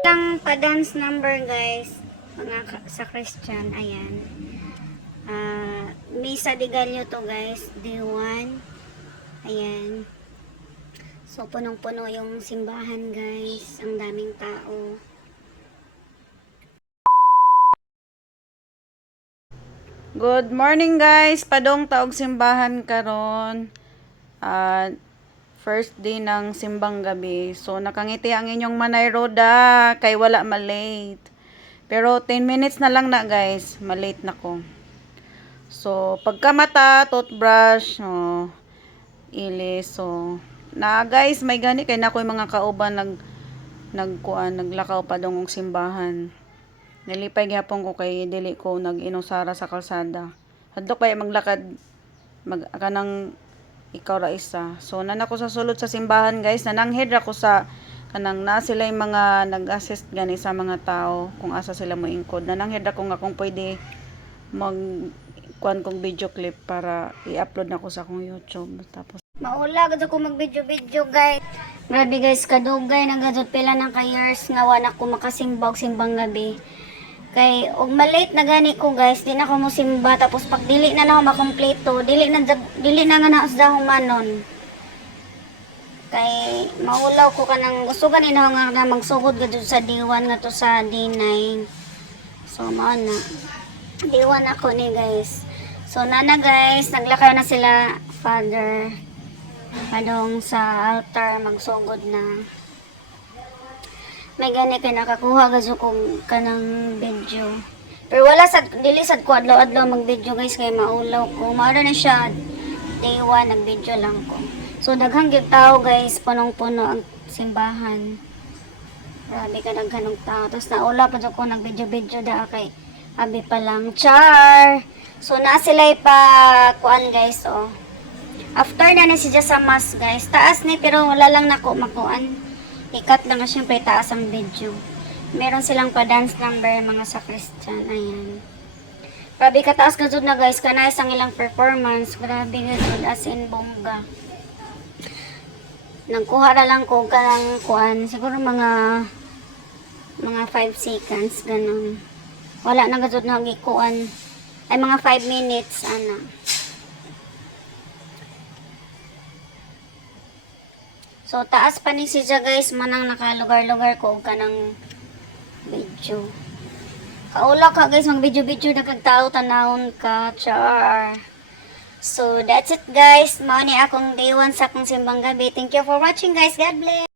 Lang pa-dance number guys, mga sa Christian, ayan. Misa de Gallo to guys, day 1. Ayan. So, punong-puno yung simbahan guys. Ang daming tao. Good morning guys, padong taog simbahan karon. First day ng simbang gabi. So nakangiti ang inyong Manay Roda kay wala malate. Pero 10 minutes na lang na guys, malate na ko. So pagkamata, toothbrush, ilis. So na guys, may gani kay na ko yung mga kauban naglakaw pa dong og simbahan. Nalipay gyapon ko kay dili ko nag-inusara sa kalsada. Hadlok pa maglakad kanang ikaw ra isa. So nan ako sa sulod sa simbahan guys, nananghid ako sa kanang na sila yung mga nag-assist gani sa mga tao kung asa sila mo ingkod. Nananghid ako nga kung pwede mag kuan kong video clip para i-upload na ko sa akong YouTube. Tapos Maula gud ako mag-video guys. Grabe guys, kadugay na gud pila ng ka-years nga wala ko makasimba og simbang gabi. Kay og malate na gani ko guys, di na ko mo simba tapos pag dili na ako makompleto, dili na nga naos da humanon. Kay maulaw ko kanang gusto ganin ako nga na magsugod gud sa D1 nga to sa D9. So mao na. D1 ako ni guys. So nana guys, naglakay na sila father padong sa altar magsugod na. May gani kay nakakuha gaso kong kanang video. Pero wala sad dili sad ko adlaw-adlaw mag-video guys kay maulaw ko. Mao na siya day 1 nag-video lang ko. So daghang gyud tao guys, punong-puno ang simbahan. Grabe ka daghanong tao. Tapos naula pa ko nag-video da kay abi pa lang char. So na sila pa kuan guys oh. After na ni siya sa mass guys. Taas ni pero wala lang nako makuan. Ikat lang na siyempre taas ang video. Meron silang pa-dance number mga sa Christian. Ayan. Grabe kataas ka na guys. Kanais ang ilang performance. Grabe gud as in bongga. Nangkuha na lang ko kanang kuan. Siguro mga 5 seconds. Ganun. Wala na gud na gikuan. Ay mga 5 minutes. Ana. So, taas pa ni siya guys, manang nakalugar-lugar ko ka ng video. Kaula ka guys, mag-video-video na kagtao, tanahon ka, char. So, that's it guys. Mao ni akong day 1 sa akong simbang gabi. Thank you for watching guys. God bless.